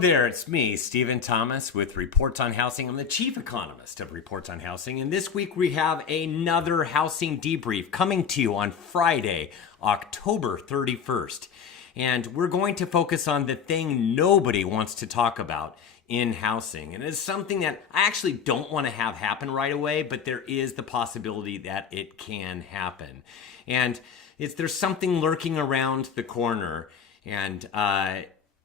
there, it's me, Stephen Thomas with Reports on Housing. I'm the chief economist of Reports on Housing, and this week we have another housing debrief coming to you on Friday, October 31st. And we're going to focus on the thing nobody wants to talk about in housing. And it's something that I actually don't want to have happen right away, but there is the possibility that it can happen. And there's something lurking around the corner, and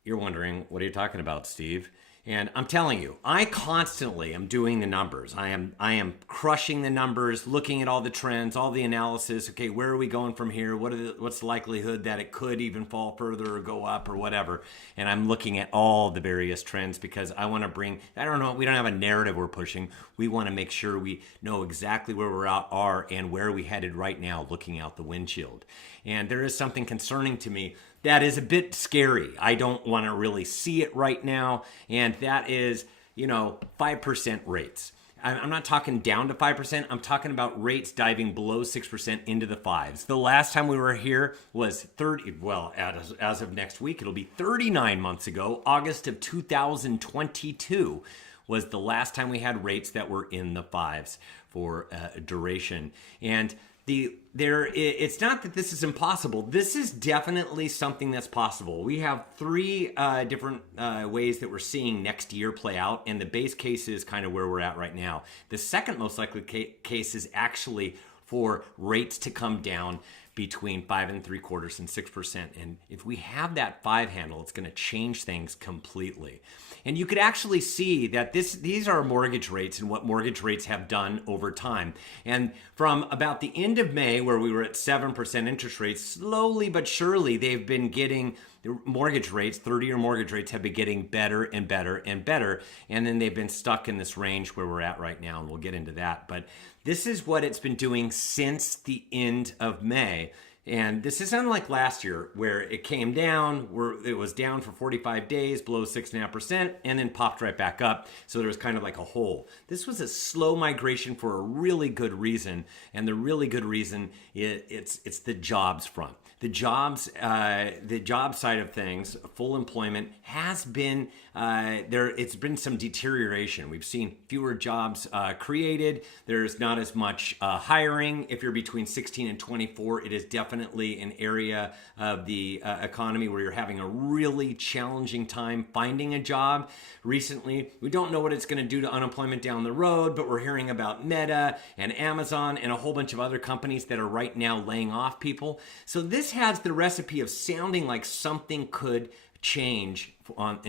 you're wondering, what are you talking about, Steve? And I'm telling you, I constantly am doing the numbers. I am crushing the numbers, looking at all the trends, all the analysis. Okay, where are we going from here? What's the likelihood that it could even fall further or go up or whatever? And I'm looking at all the various trends because I want to bring, I don't know, we don't have a narrative we're pushing. We want to make sure we know exactly where we're at are and where we headed right now, looking out the windshield. And there is something concerning to me that is a bit scary. I don't want to really see it right now. And that is, 5% rates. I'm not talking down to 5%. I'm talking about rates diving below 6% into the fives. The last time we were here was as of next week, it'll be 39 months ago. August of 2022 was the last time we had rates that were in the fives for duration. And it's not that this is impossible. This is definitely something that's possible. We have three different ways that we're seeing next year play out, and the base case is kind of where we're at right now. The second most likely case is actually for rates to come down between 5.75% and 6%. And if we have that 5 handle, it's going to change things completely. And you could actually see that these are mortgage rates and what mortgage rates have done over time. And from about the end of May, where we were at 7% interest rates, slowly but surely they've been getting the mortgage rates, 30-year mortgage rates have been getting better and better and better. And then they've been stuck in this range where we're at right now, and we'll get into that. But this is what it's been doing since the end of May. And this is unlike last year where it came down, where it was down for 45 days, below 6.5%, and then popped right back up. So there was kind of like a hole. This was a slow migration for a really good reason. And the really good reason, it's the jobs front. The jobs side of things, full employment has been it's been some deterioration. We've seen fewer jobs created. There's not as much hiring. If you're between 16 and 24, it is definitely an area of the economy where you're having a really challenging time finding a job. Recently, we don't know what it's going to do to unemployment down the road, but we're hearing about Meta and Amazon and a whole bunch of other companies that are right now laying off people. So this has the recipe of sounding like something could change on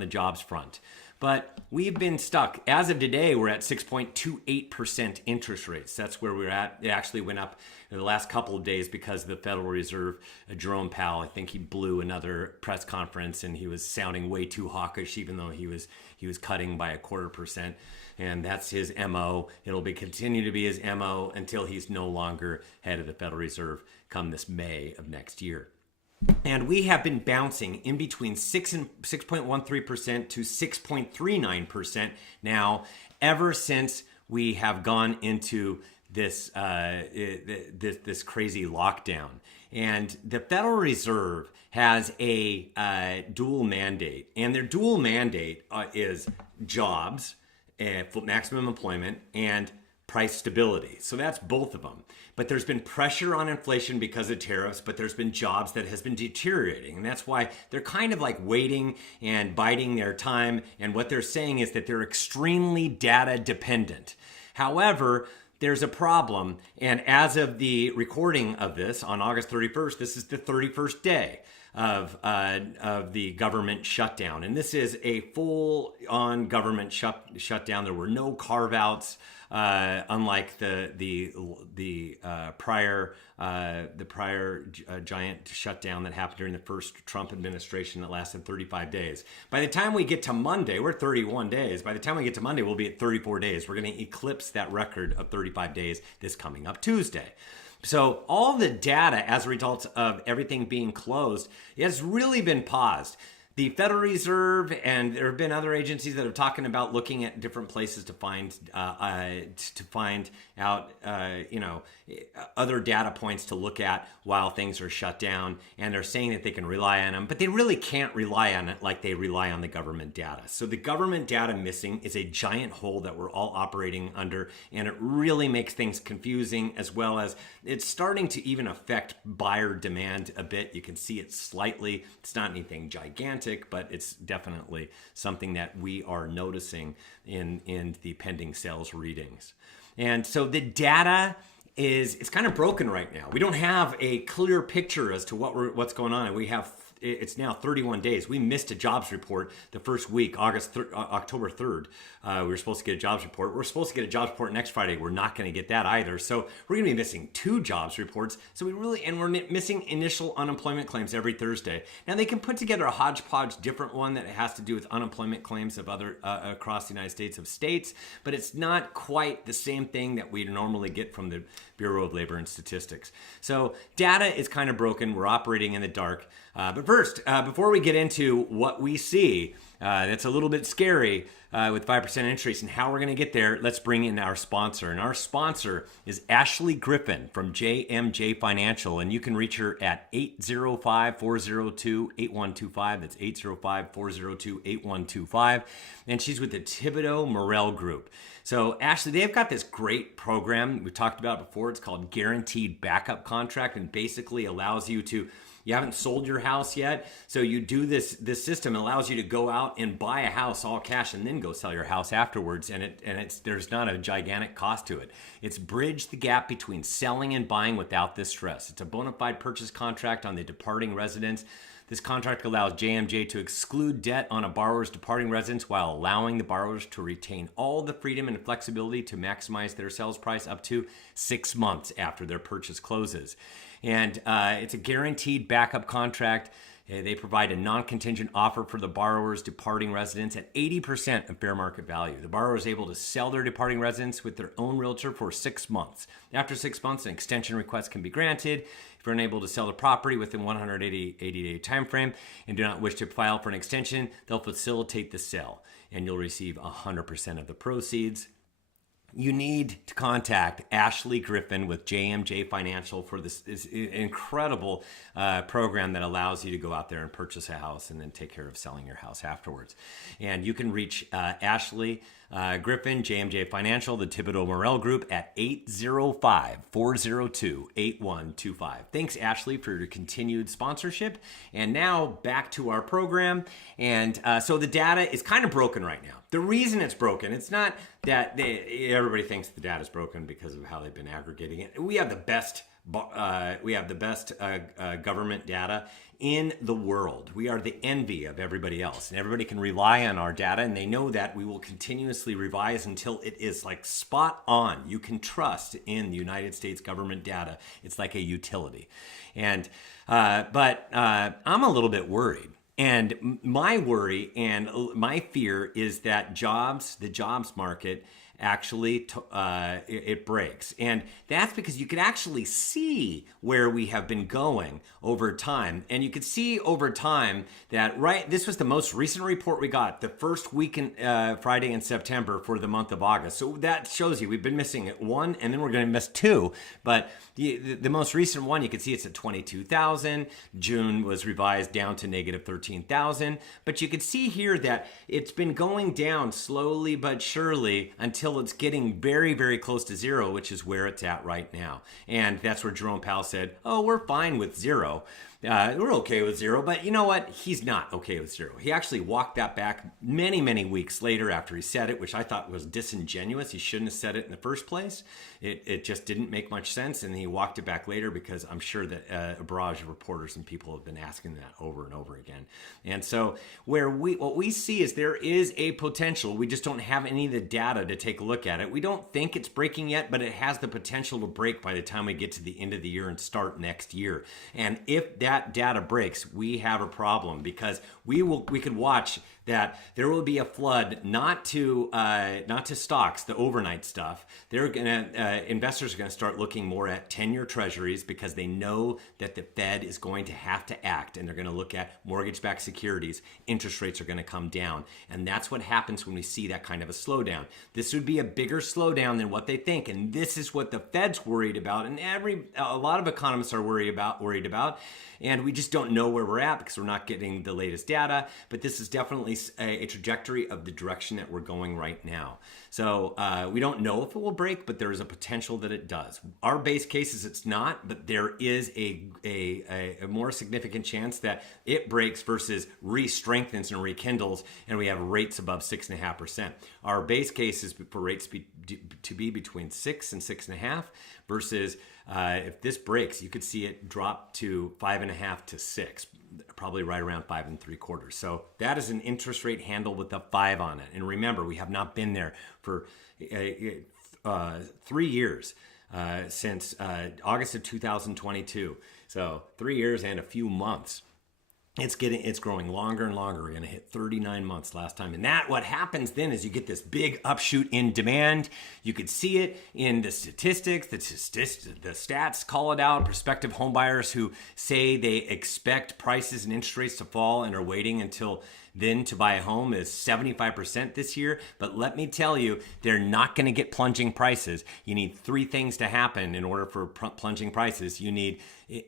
the jobs front. But we've been stuck. As of today, we're at 6.28% interest rates. That's where we're at. It actually went up in the last couple of days because of the Federal Reserve. Jerome Powell, I think he blew another press conference and he was sounding way too hawkish, even though he was cutting by 0.25%. And that's his MO. It'll continue to be his MO until he's no longer head of the Federal Reserve come this May of next year. And we have been bouncing in between 6.13% to 6.39% now, ever since we have gone into this this crazy lockdown. And the Federal Reserve has a dual mandate, and their dual mandate is jobs, maximum employment, and price stability. So that's both of them. But there's been pressure on inflation because of tariffs, but there's been jobs that has been deteriorating. And that's why they're kind of like waiting and biding their time. And what they're saying is that they're extremely data dependent. However, there's a problem. And as of the recording of this on August 31st, this is the 31st day of the government shutdown. And this is a full-on government shutdown. There were no carve-outs, unlike the prior giant shutdown that happened during the first Trump administration that lasted 35 days. By the time we get to Monday, we're 31 days. By the time we get to Monday, we'll be at 34 days. We're going to eclipse that record of 35 days this coming up Tuesday. So all the data as a result of everything being closed has really been paused. The Federal Reserve, and there have been other agencies that are talking about looking at different places to find out, other data points to look at while things are shut down. And they're saying that they can rely on them, but they really can't rely on it like they rely on the government data. So the government data missing is a giant hole that we're all operating under, and it really makes things confusing, as well as it's starting to even affect buyer demand a bit. You can see it slightly. It's not anything gigantic, but it's definitely something that we are noticing in the pending sales readings. And so the data it's kind of broken right now. We don't have a clear picture as to what's going on, and it's now 31 days. We missed a jobs report the first week, October 3rd. We were supposed to get a jobs report. We're supposed to get a jobs report next Friday. We're not going to get that either. So we're going to be missing 2 jobs reports. So we're missing initial unemployment claims every Thursday. Now they can put together a hodgepodge different one that has to do with unemployment claims of other across the United States of states, but it's not quite the same thing that we normally get from the Bureau of Labor and Statistics. So data is kind of broken. We're operating in the dark. But first, before we get into what we see, that's a little bit scary with 5% interest and how we're going to get there, let's bring in our sponsor. And our sponsor is Ashley Griffin from JMJ Financial. And you can reach her at 805-402-8125. That's 805-402-8125. And she's with the Thibodeau Morel Group. So Ashley, they've got this great program. We've talked about it before. It's called Guaranteed Backup Contract, and basically allows you to, you haven't sold your house yet, so you do this system allows you to go out and buy a house all cash and then go sell your house afterwards, and there's not a gigantic cost to it. It's bridged the gap between selling and buying without this stress. It's a bona fide purchase contract on the departing residence. This contract allows JMJ to exclude debt on a borrower's departing residence while allowing the borrowers to retain all the freedom and flexibility to maximize their sales price up to 6 months after their purchase closes. And it's a guaranteed backup contract. They provide a non-contingent offer for the borrower's departing residence at 80% of fair market value. The borrower is able to sell their departing residence with their own realtor for 6 months. After 6 months, an extension request can be granted. If you're unable to sell the property within 180-day time frame and do not wish to file for an extension, they'll facilitate the sale, and you'll receive 100% of the proceeds. You need to contact Ashley Griffin with JMJ Financial for this incredible program that allows you to go out there and purchase a house and then take care of selling your house afterwards. And you can reach Ashley Griffin, JMJ Financial, the Thibodeau Morel Group at 805-402-8125. Thanks, Ashley, for your continued sponsorship. And now back to our program. And so the data is kind of broken right now. The reason it's broken, it's not that everybody thinks the data is broken because of how they've been aggregating it. We have the best government data in the world. We are the envy of everybody else, and everybody can rely on our data, and they know that we will continuously revise until it is like spot on. You can trust in the United States government data. It's like a utility. And but I'm a little bit worried. And my worry and my fear is that the jobs market actually it breaks. And that's because you can actually see where we have been going over time. And you could see over time that, this was the most recent report we got, the first week in Friday in September for the month of August. So that shows you we've been missing one, and then we're going to miss 2. But the most recent one, you can see it's at 22,000. June was revised down to negative 13,000. But you can see here that it's been going down slowly but surely until it's getting very, very close to 0, which is where it's at right now. And that's where Jerome Powell said, oh, we're fine with 0. We're okay with 0, but you know what? He's not okay with 0. He actually walked that back many, many weeks later after he said it, which I thought was disingenuous. He shouldn't have said it in the first place. It just didn't make much sense, and he walked it back later because I'm sure that a barrage of reporters and people have been asking that over and over again. And so what we see is there is a potential. We just don't have any of the data to take a look at it. We don't think it's breaking yet, but it has the potential to break by the time we get to the end of the year and start next year. And if that data breaks, we have a problem, because we could watch that there will be a flood, not to stocks, the overnight stuff. Investors are gonna start looking more at 10-year treasuries because they know that the Fed is going to have to act, and they're gonna look at mortgage-backed securities. Interest rates are gonna come down, and that's what happens when we see that kind of a slowdown. This would be a bigger slowdown than what they think, and this is what the Fed's worried about, and a lot of economists are worried about. And we just don't know where we're at because we're not getting the latest data. But this is definitely a trajectory of the direction that we're going right now. So we don't know if it will break, but there is a potential that it does. Our base case is it's not, but there is a more significant chance that it breaks versus re-strengthens and rekindles, and we have rates above 6.5%. Our base case is for rates to be between 6 and 6.5 versus if this breaks, you could see it drop to 5.5 to 6, probably right around 5.75. So that is an interest rate handle with a 5 on it. And remember, we have not been there for 3 years since August of 2022. So 3 years and a few months. It's growing longer and longer. We're going to hit 39 months last time. And what happens then is you get this big upshoot in demand. You could see it in the statistics. The stats call it out. Prospective home buyers who say they expect prices and interest rates to fall and are waiting until then to buy a home is 75% this year. But let me tell you, they're not going to get plunging prices. You need 3 things to happen in order for plunging prices. You need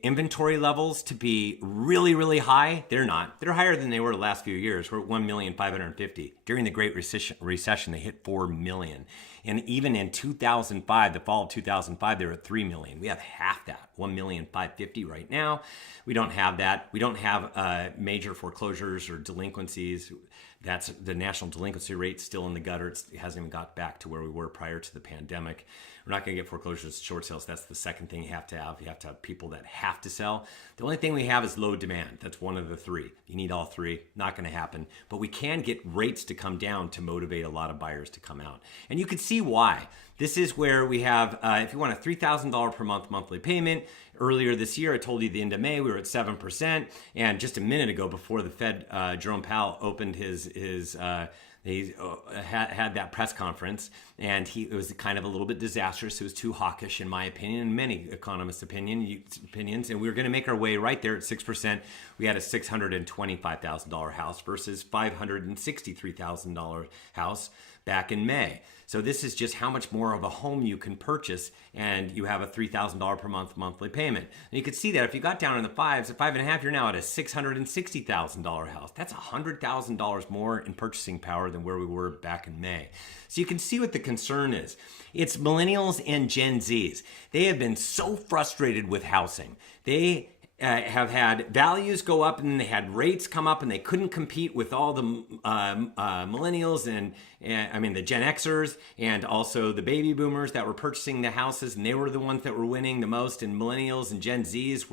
inventory levels to be really, really high. They're not. They're higher than they were the last few years. We're at 1,550,000. During the Great Recession, they hit 4 million. And even in 2005, the fall of 2005, they were at 3 million. We have half that, 1,550,000 right now. We don't have that. We don't have major foreclosures or delinquencies. That's the national delinquency rate still in the gutter. It hasn't even got back to where we were prior to the pandemic. We're not going to get foreclosures, short sales. That's the second thing you have to have. You have to have people that have to sell. The only thing we have is low demand. That's one of the 3. You need all 3. Not going to happen. But we can get rates to come down to motivate a lot of buyers to come out. And you can see why. This is where we have, if you want a $3,000 per month monthly payment, earlier this year, I told you the end of May, we were at 7%. And just a minute ago, before the Fed, Jerome Powell opened he had that press conference, and it was kind of a little bit disastrous. It was too hawkish, in my opinion, and many economists' opinions. And we were going to make our way right there at 6%. We had a $625,000 house versus $563,000 house back in May. So this is just how much more of a home you can purchase, and you have a $3,000 per month monthly payment. And you can see that if you got down in the 5s, at 5.5, you're now at a $660,000 house. That's $100,000 more in purchasing power than where we were back in May. So you can see what the concern is. It's millennials and Gen Zs. They have been so frustrated with housing. They have had values go up, and they had rates come up, and they couldn't compete with all the millennials and the Gen Xers and also the baby boomers that were purchasing the houses, and they were the ones that were winning the most. And millennials and Gen Zs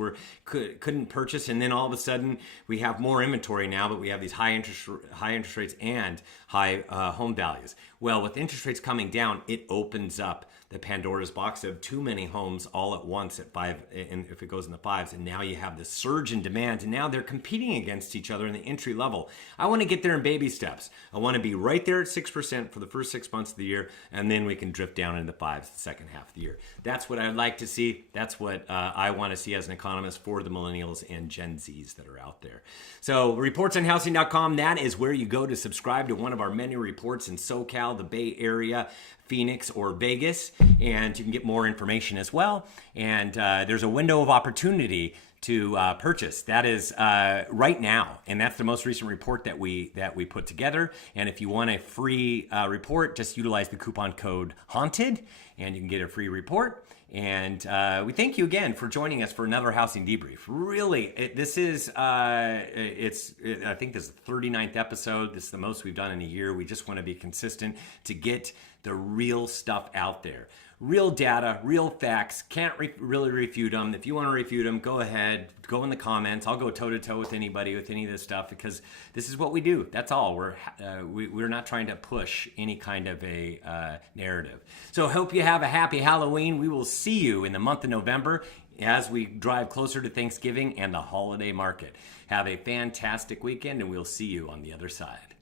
couldn't purchase, and then all of a sudden we have more inventory now, but we have these high interest rates and high home values. Well, with interest rates coming down, it opens up the Pandora's box of too many homes all at once at 5, and if it goes in the 5s, and now you have this surge in demand, and now they're competing against each other in the entry level. I want to get there in baby steps. I want to be right there at 6% for the first 6 months of the year, and then we can drift down into the 5s the second half of the year. That's what I'd like to see. That's what I want to see as an economist for the millennials and Gen Zs that are out there. So reportsonhousing.com, that is where you go to subscribe to one of our many reports in SoCal, the Bay Area, Phoenix, or Vegas, and you can get more information as well. And there's a window of opportunity to purchase. That is right now, and that's the most recent report that we put together. And if you want a free report, just utilize the coupon code HAUNTED, and you can get a free report. And we thank you again for joining us for another housing debrief. Really, I think this is the 39th episode. This is the most we've done in a year. We just want to be consistent to get the real stuff out there. Real data, real facts. Can't really refute them. If you want to refute them, go ahead. Go in the comments. I'll go toe-to-toe with anybody with any of this stuff, because this is what we do. That's all. We're not trying to push any kind of a narrative. So hope you have a happy Halloween. We will see you in the month of November as we drive closer to Thanksgiving and the holiday market. Have a fantastic weekend, and we'll see you on the other side.